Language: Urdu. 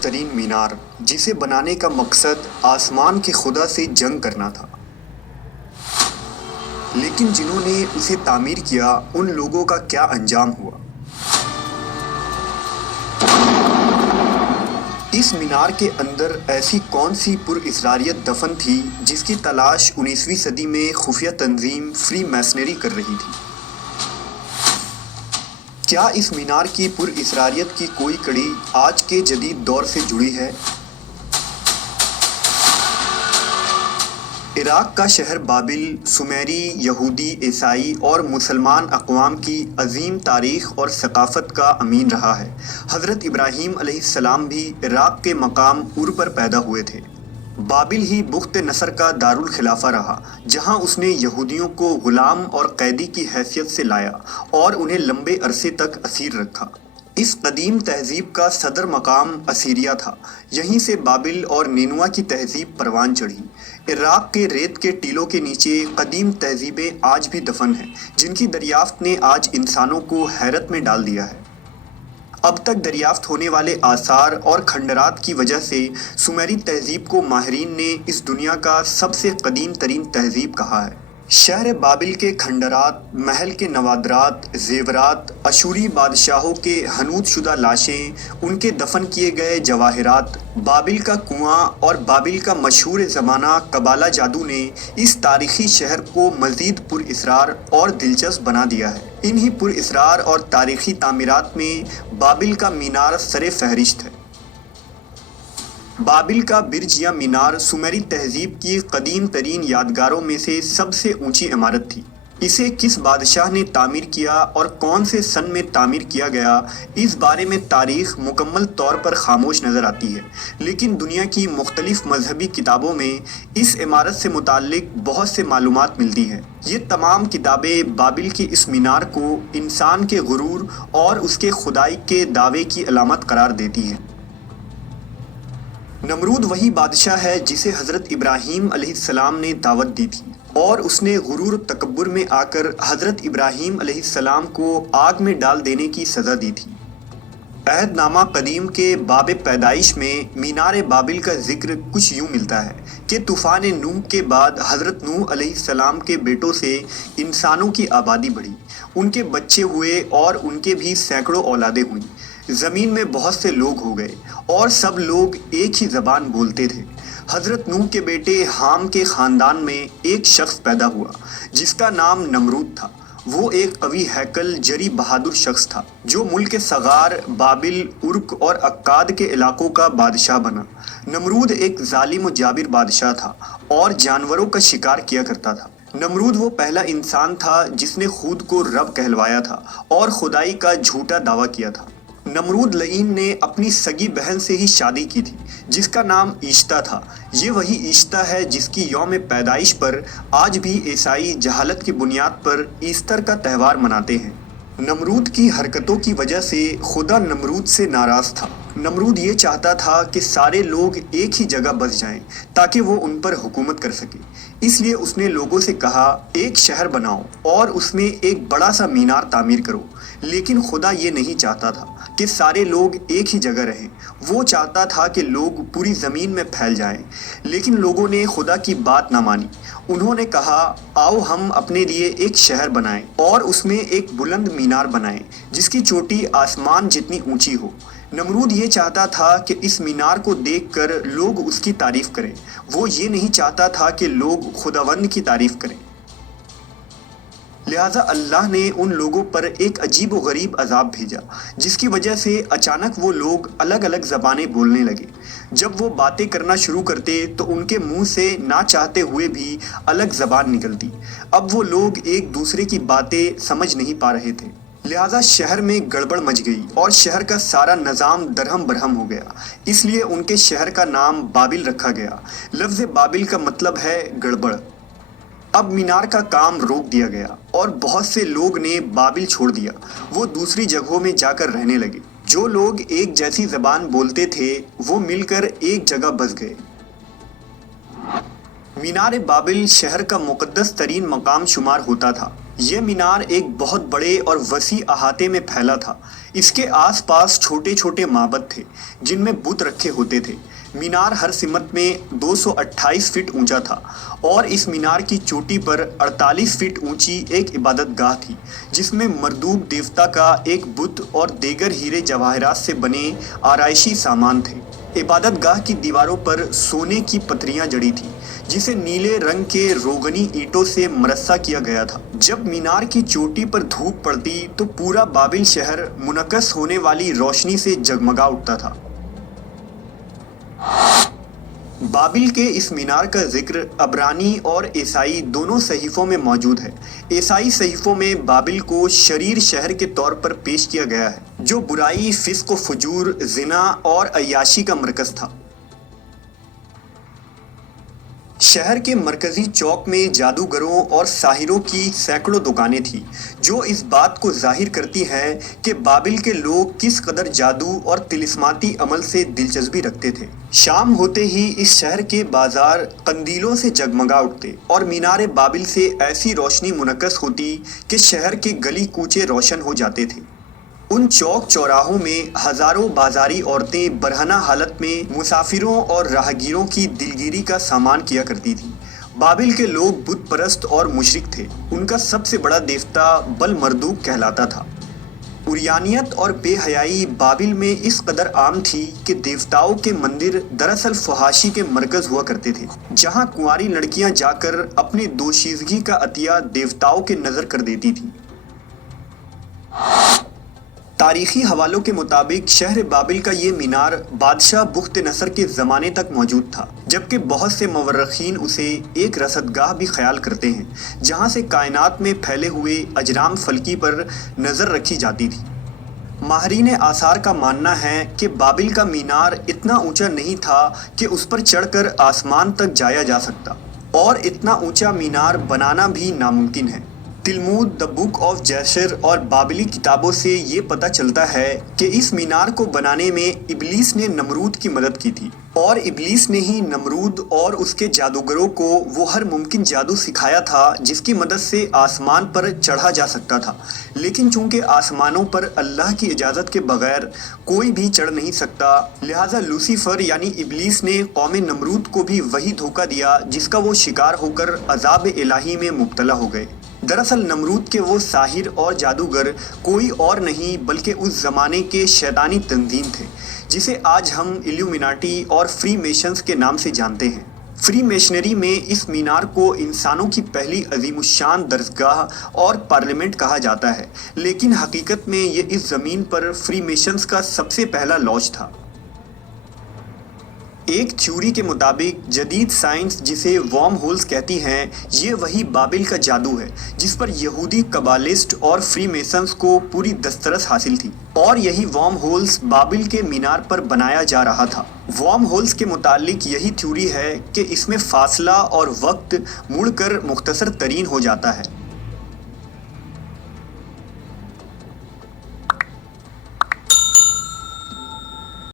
ترین مینار جسے بنانے کا مقصد آسمان کے خدا سے جنگ کرنا تھا، لیکن جنہوں نے اسے تعمیر کیا ان لوگوں کا کیا انجام ہوا۔ اس مینار کے اندر ایسی کون سی پر اسراریت دفن تھی جس کی تلاش 19ویں صدی میں خفیہ تنظیم فری میسنری کر رہی تھی؟ کیا اس مینار کی پر اسراریت کی کوئی کڑی آج کے جدید دور سے جڑی ہے؟ عراق کا شہر بابل سومیری، یہودی، عیسائی اور مسلمان اقوام کی عظیم تاریخ اور ثقافت کا امین رہا ہے۔ حضرت ابراہیم علیہ السلام بھی عراق کے مقام ار پر پیدا ہوئے تھے۔ بابل ہی بخت نصر کا دارالخلافہ رہا، جہاں اس نے یہودیوں کو غلام اور قیدی کی حیثیت سے لایا اور انہیں لمبے عرصے تک اسیر رکھا۔ اس قدیم تہذیب کا صدر مقام اسیریا تھا۔ یہیں سے بابل اور نینوا کی تہذیب پروان چڑھی۔ عراق کے ریت کے ٹیلوں کے نیچے قدیم تہذیبیں آج بھی دفن ہیں، جن کی دریافت نے آج انسانوں کو حیرت میں ڈال دیا ہے۔ اب تک دریافت ہونے والے آثار اور کھنڈرات کی وجہ سے سومیری تہذیب کو ماہرین نے اس دنیا کا سب سے قدیم ترین تہذیب کہا ہے۔ شہر بابل کے کھنڈرات، محل کے نوادرات، زیورات، اشوری بادشاہوں کے حنوط شدہ لاشیں، ان کے دفن کیے گئے جواہرات، بابل کا کنواں اور بابل کا مشہور زمانہ قبالہ جادو نے اس تاریخی شہر کو مزید پر اسرار اور دلچسپ بنا دیا ہے۔ انہی پر اسرار اور تاریخی تعمیرات میں بابل کا مینار سر فہرست ہے۔ بابل کا برج یا مینار سومیری تہذیب کی قدیم ترین یادگاروں میں سے سب سے اونچی عمارت تھی۔ اسے کس بادشاہ نے تعمیر کیا اور کون سے سن میں تعمیر کیا گیا، اس بارے میں تاریخ مکمل طور پر خاموش نظر آتی ہے، لیکن دنیا کی مختلف مذہبی کتابوں میں اس عمارت سے متعلق بہت سے معلومات ملتی ہیں۔ یہ تمام کتابیں بابل کے اس مینار کو انسان کے غرور اور اس کے خدائی کے دعوے کی علامت قرار دیتی ہیں۔ نمرود وہی بادشاہ ہے جسے حضرت ابراہیم علیہ السلام نے دعوت دی تھی، اور اس نے غرور و تکبر میں آ کر حضرت ابراہیم علیہ السلام کو آگ میں ڈال دینے کی سزا دی تھی۔ عہد نامہ قدیم کے باب پیدائش میں مینار بابل کا ذکر کچھ یوں ملتا ہے کہ طوفان نوح کے بعد حضرت نوح علیہ السلام کے بیٹوں سے انسانوں کی آبادی بڑھی، ان کے بچے ہوئے اور ان کے بھی سینکڑوں اولادیں ہوئیں۔ زمین میں بہت سے لوگ ہو گئے اور سب لوگ ایک ہی زبان بولتے تھے۔ حضرت نوح کے بیٹے حام کے خاندان میں ایک شخص پیدا ہوا جس کا نام نمرود تھا۔ وہ ایک قوی ہیکل، جری بہادر شخص تھا جو ملک صغار، بابل، ارک اور اکاد کے علاقوں کا بادشاہ بنا۔ نمرود ایک ظالم و جابر بادشاہ تھا اور جانوروں کا شکار کیا کرتا تھا۔ نمرود وہ پہلا انسان تھا جس نے خود کو رب کہلوایا تھا اور خدائی کا جھوٹا دعویٰ کیا تھا۔ نمرود لعین نے اپنی سگی بہن سے ہی شادی کی تھی جس کا نام ایشتا تھا۔ یہ وہی ایشتا ہے جس کی یوم پیدائش پر آج بھی عیسائی جہالت کی بنیاد پر ایسٹر کا تہوار مناتے ہیں۔ نمرود کی حرکتوں کی وجہ سے خدا نمرود سے ناراض تھا۔ نمرود یہ چاہتا تھا کہ سارے لوگ ایک ہی جگہ بس جائیں تاکہ وہ ان پر حکومت کر سکے۔ اس لیے اس نے لوگوں سے کہا، ایک شہر بناؤ اور اس میں ایک بڑا سا مینار تعمیر کرو۔ لیکن خدا یہ نہیں چاہتا تھا کہ سارے لوگ ایک ہی جگہ رہیں۔ وہ چاہتا تھا کہ لوگ پوری زمین میں پھیل جائیں، لیکن لوگوں نے خدا کی بات نہ مانی۔ انہوں نے کہا، آؤ ہم اپنے لیے ایک شہر بنائیں اور اس میں ایک بلند مینار بنائیں جس کی چوٹی آسمان جتنی اونچی ہو۔ نمرود یہ چاہتا تھا کہ اس مینار کو دیکھ کر لوگ اس کی تعریف کریں۔ وہ یہ نہیں چاہتا تھا کہ لوگ خداوند کی تعریف کریں۔ لہٰذا اللہ نے ان لوگوں پر ایک عجیب و غریب عذاب بھیجا، جس کی وجہ سے اچانک وہ لوگ الگ الگ زبانیں بولنے لگے۔ جب وہ باتیں کرنا شروع کرتے تو ان کے منہ سے نہ چاہتے ہوئے بھی الگ زبان نکلتی۔ اب وہ لوگ ایک دوسرے کی باتیں سمجھ نہیں پا رہے تھے، لہٰذا شہر میں گڑبڑ مچ گئی اور شہر کا سارا نظام درہم برہم ہو گیا۔ اس لیے ان کے شہر کا نام بابل رکھا گیا۔ لفظ بابل کا مطلب ہے گڑبڑ۔ اب مینار کا کام روک دیا گیا اور بہت سے لوگ نے بابل چھوڑ دیا۔ وہ دوسری جگہوں میں جا کر رہنے لگے۔ جو لوگ ایک جیسی زبان بولتے تھے وہ مل کر ایک جگہ بس گئے۔ مینار بابل شہر کا مقدس ترین مقام شمار ہوتا تھا، یہ مینار ایک بہت بڑے اور وسیع احاطے میں پھیلا تھا۔ اس کے آس پاس چھوٹے چھوٹے معبد تھے جن میں بت رکھے ہوتے تھے۔ مینار ہر سمت میں 228 فٹ اونچا تھا اور اس مینار کی چوٹی پر 48 فٹ اونچی ایک عبادت گاہ تھی جس میں مردوک دیوتا کا ایک بت اور دیگر ہیرے جواہرات سے بنے آرائشی سامان تھے۔ عبادت گاہ کی دیواروں پر سونے کی پتریاں جڑی تھیں جسے نیلے رنگ کے روغنی اینٹوں سے مرصع کیا گیا تھا۔ جب مینار کی چوٹی پر دھوپ پڑتی تو پورا بابل شہر منعکس ہونے والی روشنی سے جگمگا اٹھتا تھا۔ بابل کے اس مینار کا ذکر عبرانی اور عیسائی دونوں صحیفوں میں موجود ہے۔ عیسائی صحیفوں میں بابل کو شریر شہر کے طور پر پیش کیا گیا ہے جو برائی، فسق و فجور، زنا اور عیاشی کا مرکز تھا۔ شہر کے مرکزی چوک میں جادوگروں اور ساحروں کی سینکڑوں دکانیں تھیں جو اس بات کو ظاہر کرتی ہیں کہ بابل کے لوگ کس قدر جادو اور طلسماتی عمل سے دلچسپی رکھتے تھے۔ شام ہوتے ہی اس شہر کے بازار قندیلوں سے جگمگا اٹھتے اور مینار بابل سے ایسی روشنی منعکس ہوتی کہ شہر کے گلی کوچے روشن ہو جاتے تھے۔ ان چوک چوراہوں میں ہزاروں بازاری عورتیں برہنہ حالت میں مسافروں اور راہگیروں کی دلگیری کا سامان کیا کرتی تھیں۔ بابل کے لوگ بت پرست اور مشرک تھے۔ ان کا سب سے بڑا دیوتا بل مردوک کہلاتا تھا۔ عریانیت اور بے حیائی بابل میں اس قدر عام تھی کہ دیوتاؤں کے مندر دراصل فحاشی کے مرکز ہوا کرتے تھے جہاں کنواری لڑکیاں جا کر اپنی دوشیزگی کا عطیہ دیوتاؤں کے نذر کر دیتی تھیں۔ تاریخی حوالوں کے مطابق شہر بابل کا یہ مینار بادشاہ بخت نصر کے زمانے تک موجود تھا، جبکہ بہت سے مورخین اسے ایک رصدگاہ بھی خیال کرتے ہیں جہاں سے کائنات میں پھیلے ہوئے اجرام فلکی پر نظر رکھی جاتی تھی۔ ماہرین آثار کا ماننا ہے کہ بابل کا مینار اتنا اونچا نہیں تھا کہ اس پر چڑھ کر آسمان تک جایا جا سکتا، اور اتنا اونچا مینار بنانا بھی ناممکن ہے۔ تلمود، دی بک آف جاشر اور بابلی کتابوں سے یہ پتہ چلتا ہے کہ اس مینار کو بنانے میں ابلیس نے نمرود کی مدد کی تھی، اور ابلیس نے ہی نمرود اور اس کے جادوگروں کو وہ ہر ممکن جادو سکھایا تھا جس کی مدد سے آسمان پر چڑھا جا سکتا تھا، لیکن چونکہ آسمانوں پر اللہ کی اجازت کے بغیر کوئی بھی چڑھ نہیں سکتا، لہٰذا لوسیفر یعنی ابلیس نے قوم نمرود کو بھی وہی دھوکہ دیا جس کا وہ شکار ہو کر عذاب الہی میں مبتلا ہو گئے۔ دراصل نمرود کے وہ ساحر اور جادوگر کوئی اور نہیں بلکہ اس زمانے کے شیطانی تنظیم تھے جسے آج ہم ایلومیناٹی اور فری میشنز کے نام سے جانتے ہیں۔ فری میشنری میں اس مینار کو انسانوں کی پہلی عظیم الشان درسگاہ اور پارلیمنٹ کہا جاتا ہے، لیکن حقیقت میں یہ اس زمین پر فری میشنز کا سب سے پہلا لاج تھا۔ ایک تھیوری کے مطابق جدید سائنس جسے ورم ہولز کہتی ہیں، یہ وہی بابل کا جادو ہے جس پر یہودی قبالسٹ اور فری میسنز کو پوری دسترس حاصل تھی، اور یہی ورم ہولز بابل کے مینار پر بنایا جا رہا تھا۔ ورم ہولز کے متعلق یہی تھیوری ہے کہ اس میں فاصلہ اور وقت مڑ کر مختصر ترین ہو جاتا ہے۔